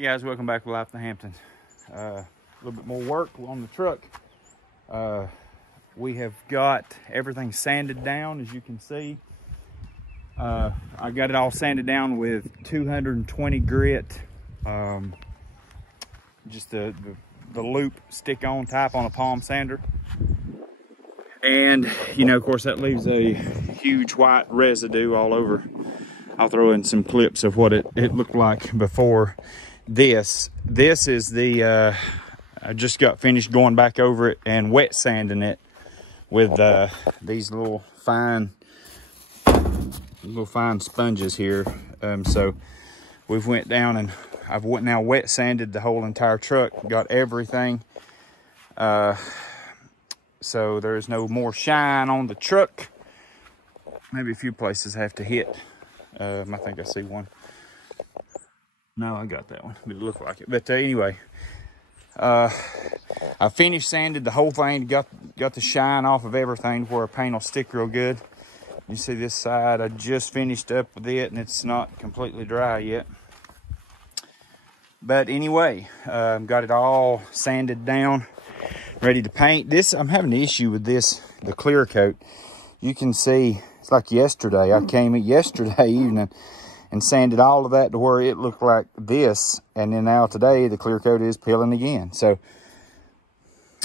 Hey guys, welcome back to Life in the Hamptons. A little bit more work on the truck. We have got everything sanded down, as you can see. I got it all sanded down with 220 grit, just the loop stick-on type on a palm sander. And, you know, of course, that leaves a huge white residue all over. I'll throw in some clips of what it looked like before this. This is the, I just got finished going back over it and wet sanding it with these little fine sponges here. So we've went down and I've now wet sanded the whole entire truck, got everything. So there's no more shine on the truck. Maybe a few places have to hit. I think I see one. No, I got that one. It looked like it. But anyway, I finished sanded the whole thing. Got the shine off of everything where paint will stick real good. You see this side, I just finished up with it and it's not completely dry yet. But anyway, got it all sanded down, ready to paint. This, I'm having an issue with this, the clear coat. You can see, it's like yesterday. I came yesterday evening and sanded all of that to where it looked like this. And then now today, the clear coat is peeling again. So,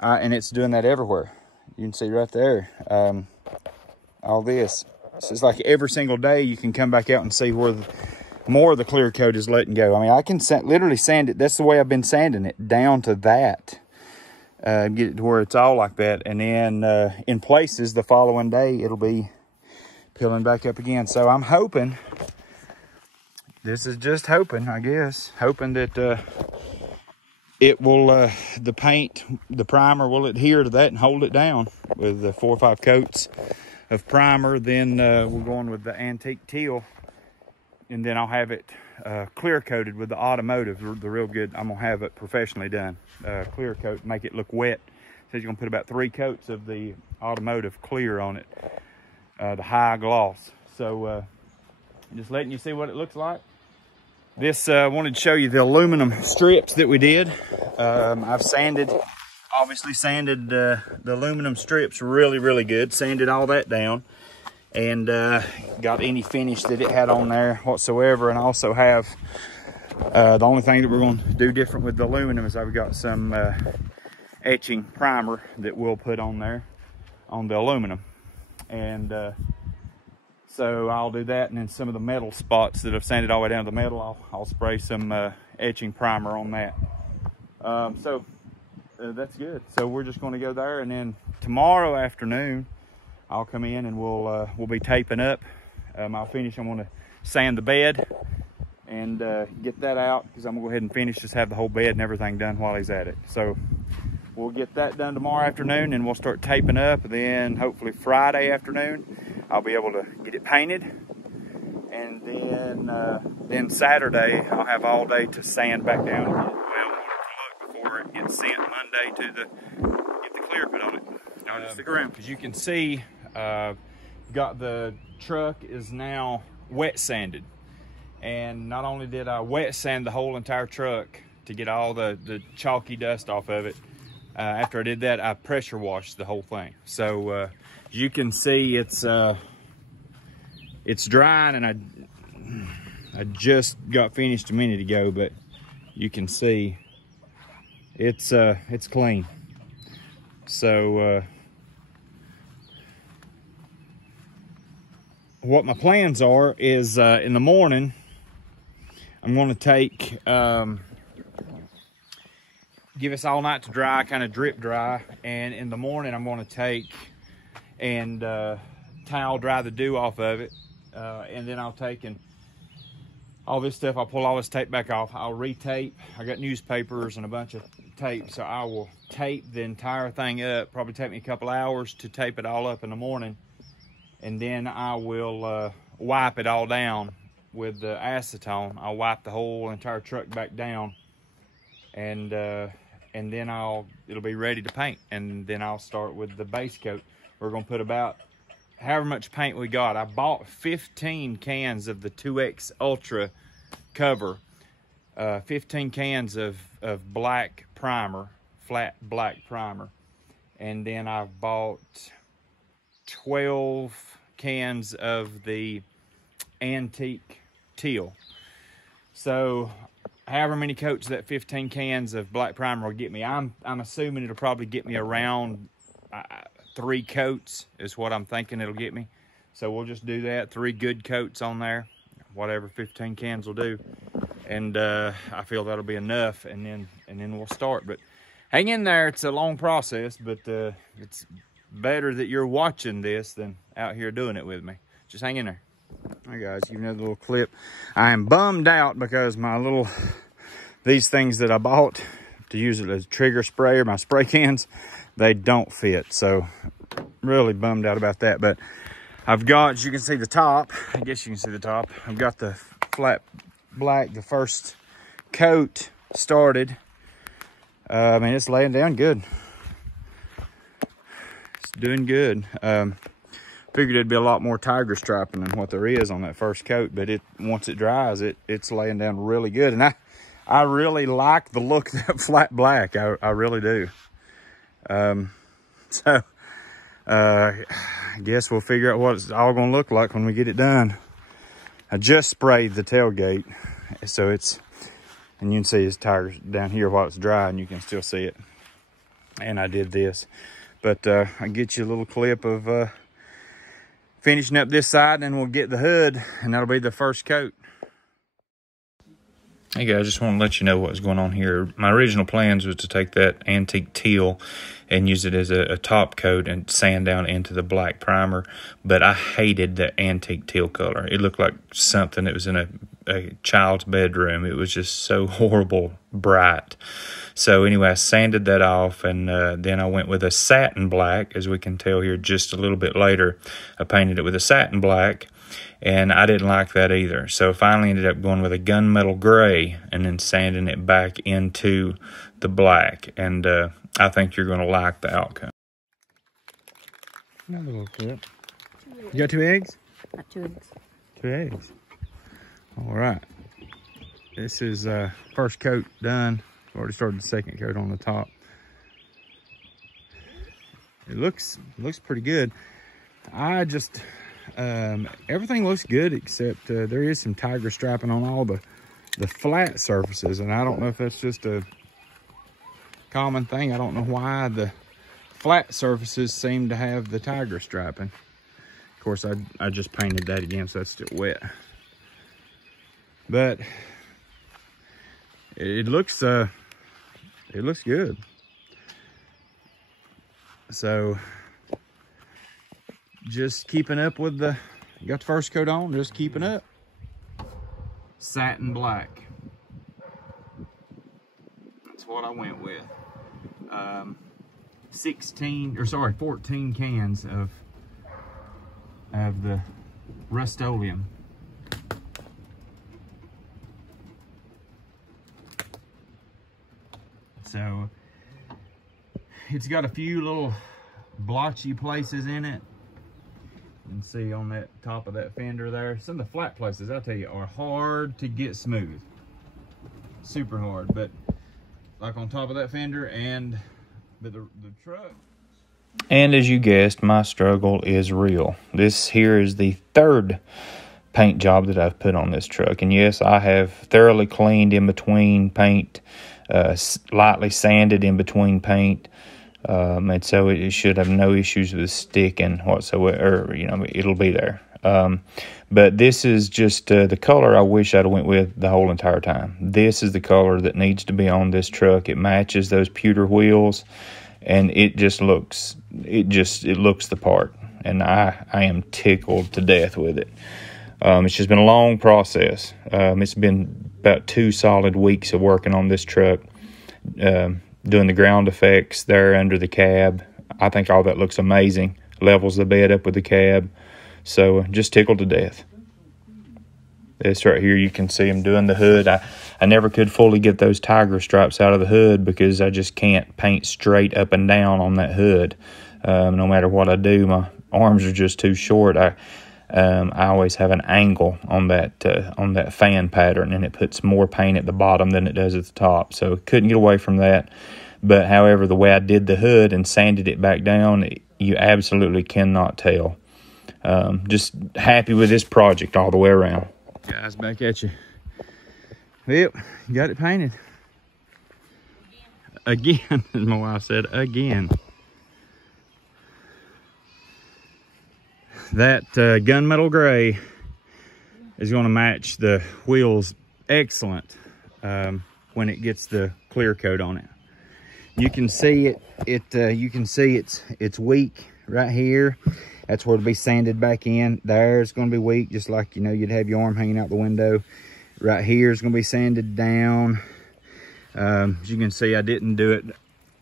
and it's doing that everywhere. You can see right there, all this. So it's like every single day you can come back out and see where more of the clear coat is letting go. I mean, I can literally sand it. That's the way I've been sanding it, down to that. Get it to where it's all like that. And then in places the following day, it'll be peeling back up again. So I'm hoping, this is just hoping, I guess, hoping that it will, the paint, the primer will adhere to that and hold it down with the 4 or 5 coats of primer. Then we're going with the antique teal, and then I'll have it clear coated with the automotive, the real good. I'm gonna have it professionally done, clear coat, make it look wet. So you're gonna put about 3 coats of the automotive clear on it, the high gloss. So just letting you see what it looks like. This, I wanted to show you the aluminum strips that we did. I've obviously sanded the aluminum strips really good, sanded all that down, and got any finish that it had on there whatsoever. And I also have, the only thing that we're going to do different with the aluminum is I've got some etching primer that we'll put on there on the aluminum. And so I'll do that, and then some of the metal spots that I've sanded all the way down to the metal, I'll spray some etching primer on that. So that's good. So we're just going to go there, and then tomorrow afternoon I'll come in and we'll be taping up. I'll finish. I'm going to sand the bed and get that out, because I'm going to go ahead and finish, just have the whole bed and everything done while he's at it. So we'll get that done tomorrow afternoon, and we'll start taping up. And then hopefully Friday afternoon I'll be able to get it painted, and then Saturday I'll have all day to sand back down and get it well to look before it gets sent Monday to get the clear coat on it. Now just stick around, because you can see got the truck is now wet sanded, and not only did I wet sand the whole entire truck to get all the chalky dust off of it, after I did that, I pressure washed the whole thing. So you can see it's drying, and I just got finished a minute ago, but you can see it's clean. So what my plans are is in the morning I'm going to take give us all night to dry, kind of drip dry, and in the morning I'm going to take and towel dry the dew off of it, and then I'll take and all this stuff, I'll pull all this tape back off, I'll retape. I got newspapers and a bunch of tape, so I will tape the entire thing up. Probably take me a couple hours to tape it all up in the morning, and then I will wipe it all down with the acetone. I'll wipe the whole entire truck back down, and then it'll be ready to paint. And then I'll start with the base coat. We're gonna put about however much paint we got. I bought 15 cans of the 2X Ultra cover 15 cans of black primer, flat black primer. And then I've bought 12 cans of the antique teal. So however many coats that 15 cans of black primer will get me, I'm assuming it'll probably get me around 3 coats is what I'm thinking it'll get me. So we'll just do that, 3 good coats on there, whatever 15 cans will do. And I feel that'll be enough, and then we'll start. But hang in there, it's a long process, but it's better that you're watching this than out here doing it with me. Just hang in there. All right, guys, give you another little clip. I am bummed out because these things that I bought to use it as a trigger sprayer, my spray cans, they don't fit. So really bummed out about that. But I've got, as you can see the top, I guess you can see the top. I've got the flat black, the first coat started. I mean, it's laying down good. It's doing good. Figured it'd be a lot more tiger striping than what there is on that first coat, but once it dries, it's laying down really good. And I really like the look of that flat black. I really do. So I guess we'll figure out what it's all gonna look like when we get it done. I just sprayed the tailgate, so and you can see his tires down here while it's dry, and you can still see it. And I did this, but I'll get you a little clip of finishing up this side, and we'll get the hood, and that'll be the first coat. Hey guys, just want to let you know what's going on here. My original plans was to take that antique teal and use it as a top coat and sand down into the black primer, but I hated the antique teal color. It looked like something that was in a child's bedroom. It was just so horrible bright. So anyway, I sanded that off, and then I went with a satin black. As we can tell here just a little bit later, I painted it with a satin black, and I didn't like that either. So finally ended up going with a gunmetal gray and then sanding it back into the black. And I think you're going to like the outcome. Another little clip. You got 2 eggs? Got 2 eggs. 2 eggs. All right. This is first coat done. Already started the second coat on the top. It looks pretty good. I just everything looks good except there is some tiger striping on all the flat surfaces, and I don't know if that's just a common thing. I don't know why the flat surfaces seem to have the tiger striping. Of course, I just painted that again, so that's still wet. But it looks good. So just keeping up with got the first coat on, just keeping up. Satin black. That's what I went with. 14 cans of the Rust-Oleum. So it's got a few little blotchy places in it. You can see on that top of that fender there. Some of the flat places, I'll tell you, are hard to get smooth. Super hard, but like on top of that fender and the truck. And as you guessed, my struggle is real. This here is the 3rd paint job that I've put on this truck. And yes, I have thoroughly cleaned in between paint, lightly sanded in between paint. And so it should have no issues with sticking whatsoever. You know, it'll be there. But this is just the color I wish I'd went with the whole entire time. This is the color that needs to be on this truck. It matches those pewter wheels, and it just looks, it looks the part. And I am tickled to death with it. It's just been a long process. It's been about 2 solid weeks of working on this truck, doing the ground effects there under the cab. I think all that looks amazing. Levels the bed up with the cab. So just tickled to death. This right here, you can see him doing the hood. I never could fully get those tiger stripes out of the hood because I just can't paint straight up and down on that hood. No matter what I do, my arms are just too short. I always have an angle on that fan pattern, and it puts more paint at the bottom than it does at the top. So couldn't get away from that. But however, the way I did the hood and sanded it back down, you absolutely cannot tell. Just happy with this project all the way around. Guys, back at you. Yep, got it painted. Again, my wife said again. That gunmetal gray is going to match the wheels excellent when it gets the clear coat on it. You can see you can see it's weak right here. That's where it'll be sanded back in. There's going to be weak, just like, you know, you'd have your arm hanging out the window. Right here is going to be sanded down. As you can see, I didn't do it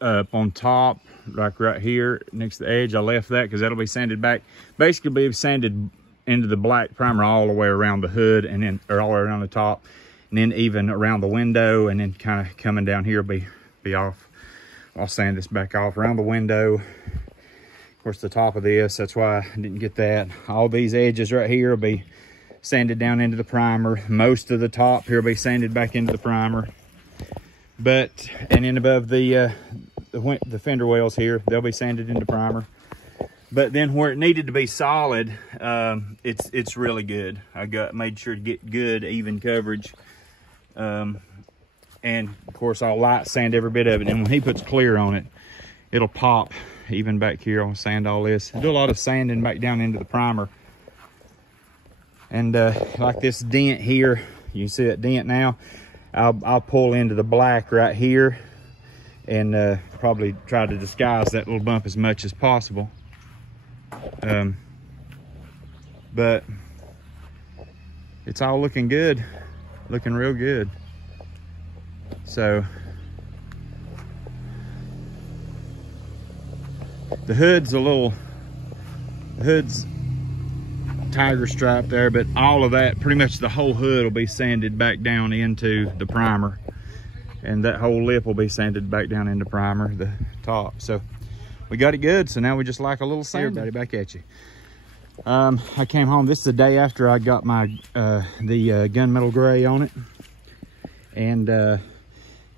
up on top, like right here next to the edge. I left that because that'll be sanded back. Basically, be sanded into the black primer all the way around the hood, and then, or all the way around the top, and then even around the window, and then kind of coming down here will be off. I'll sand this back off around the window. Of course, the top of this, that's why I didn't get that. All these edges right here will be sanded down into the primer. Most of the top here will be sanded back into the primer. But, and then above the fender wells here, they'll be sanded into primer. But then where it needed to be solid, it's really good. I made sure to get good, even coverage. And of course, I'll light sand every bit of it. And when he puts clear on it, it'll pop even back here. I'll sand all this. I do a lot of sanding back down into the primer. And like this dent here, you can see that dent now. I'll pull into the black right here and probably try to disguise that little bump as much as possible. But it's all looking good, looking real good. So the hood's tiger stripe there, but all of that, pretty much the whole hood will be sanded back down into the primer, and that whole lip will be sanded back down into primer, the top. So we got it good. So now we just like a little sand. Everybody, back at you. I came home, this is the day after I got my the gunmetal gray on it, and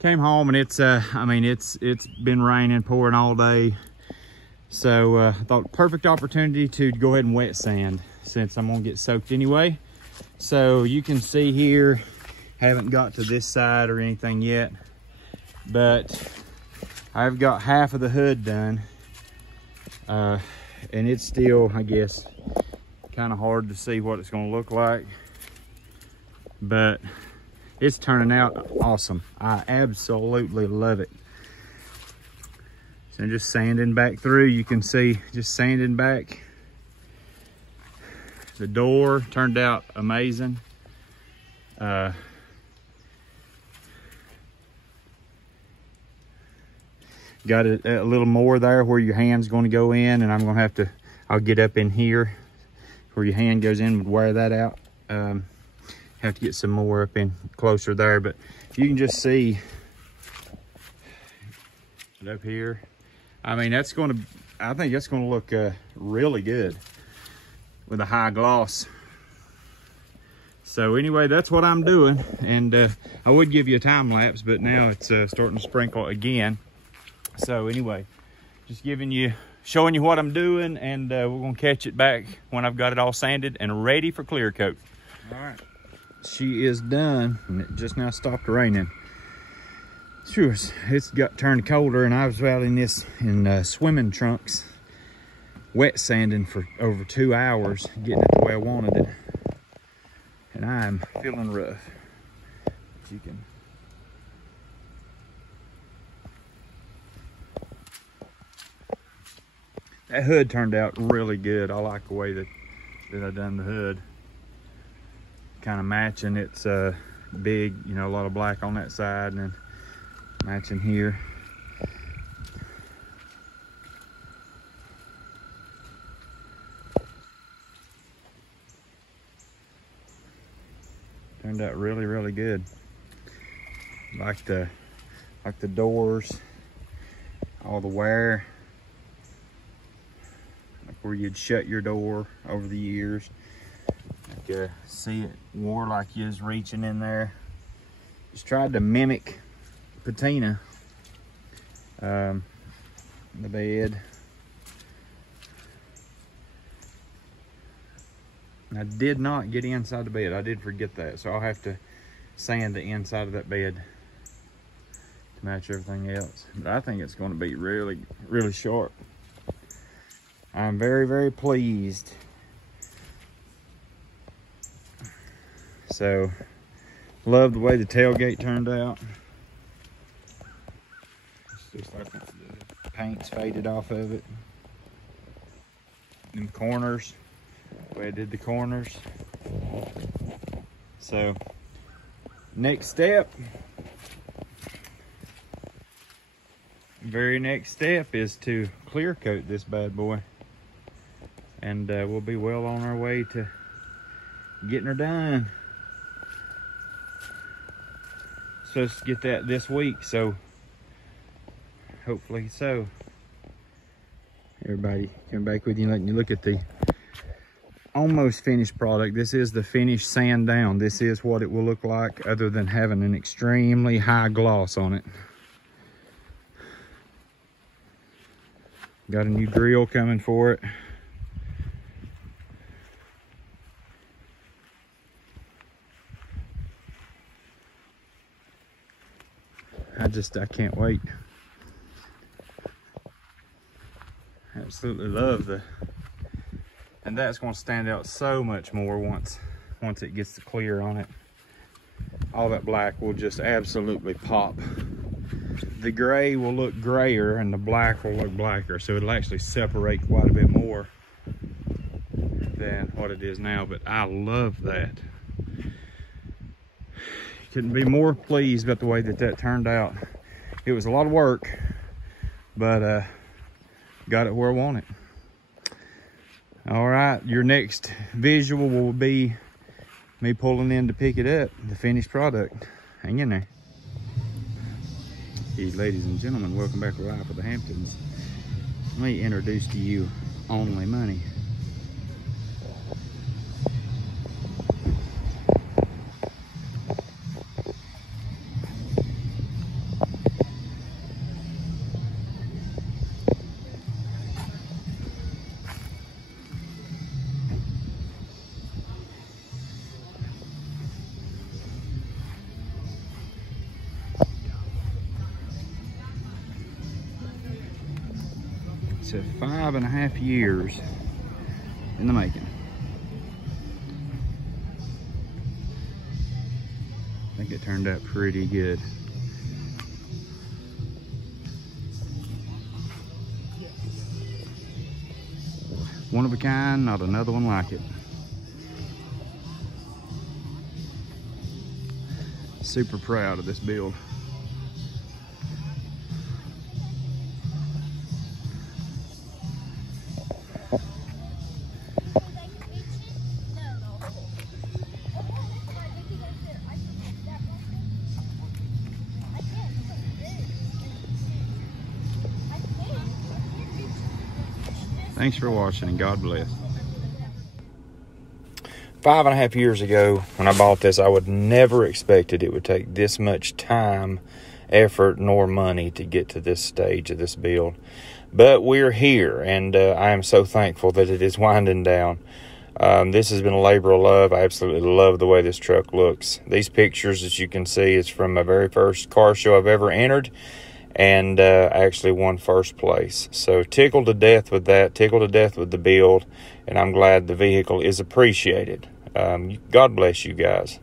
came home, and it's I mean, it's been raining, pouring all day. So I thought perfect opportunity to go ahead and wet sand, since I'm gonna get soaked anyway. So you can see here, haven't got to this side or anything yet, but I've got half of the hood done. And it's still, I guess, kind of hard to see what it's gonna look like, but it's turning out awesome. I absolutely love it. So just sanding back through, you can see just sanding back. The door turned out amazing. Got it a little more there where your hand's going to go in, and I'm going to have to, I'll get up in here where your hand goes in, would wear that out. Have to get some more up in closer there, but you can just see it up here. I mean, that's going to, I think that's going to look really good with a high gloss. So anyway, that's what I'm doing. And I would give you a time lapse, but now it's starting to sprinkle again. So anyway, just showing you what I'm doing, and we're gonna catch it back when I've got it all sanded and ready for clear coat. All right, she is done, and it just now stopped raining. Sure, it's got turned colder, and I was out in this in swimming trunks, wet sanding for over 2 hours, getting it the way I wanted it, and I'm feeling rough. But you can. That hood turned out really good. I like the way that I done the hood. Kind of matching, it's big, you know, a lot of black on that side, and then matching here. Turned out really, really good. Like the doors, all the wear. Where you'd shut your door over the years. see it wore like you was reaching in there. Just tried to mimic Patina, the bed. I did not get inside the bed. I did forget that, so I'll have to sand the inside of that bed to match everything else. But I think it's going to be really, really sharp. I'm very, very pleased. So, love the way the tailgate turned out. It's just like the paint's faded off of it. Them corners, the way I did the corners. So, next step, very next step is to clear coat this bad boy. And we'll be well on our way to getting her done. Supposed to get that this week, so hopefully so. Everybody coming back with you and letting you look at the almost finished product. This is the finished sand down. This is what it will look like other than having an extremely high gloss on it. Got a new grill coming for it. I can't wait. Absolutely love and that's going to stand out so much more once it gets the clear on it. All that black will just absolutely pop. The gray will look grayer and the black will look blacker, so it'll actually separate quite a bit more than what it is now. But I love that. Couldn't be more pleased about the way that turned out. It was a lot of work, but got it where I want it. All right, your next visual will be me pulling in to pick it up, the finished product. Hang in there. Hey, ladies and gentlemen, welcome back to Life of the Hamptons. Let me introduce to you Only Money. So 5.5 years in the making. I think it turned out pretty good. One of a kind, not another one like it. Super proud of this build. Thanks for watching and God bless. 5.5 years ago when I bought this, I would never expected it would take this much time, effort, nor money to get to this stage of this build. But we're here, and I am so thankful that it is winding down. This has been a labor of love. I absolutely love the way this truck looks. These pictures, as you can see, is from my very first car show I've ever entered, and actually won first place. So tickled to death with that, tickled to death with the build, and I'm glad the vehicle is appreciated. God bless you guys.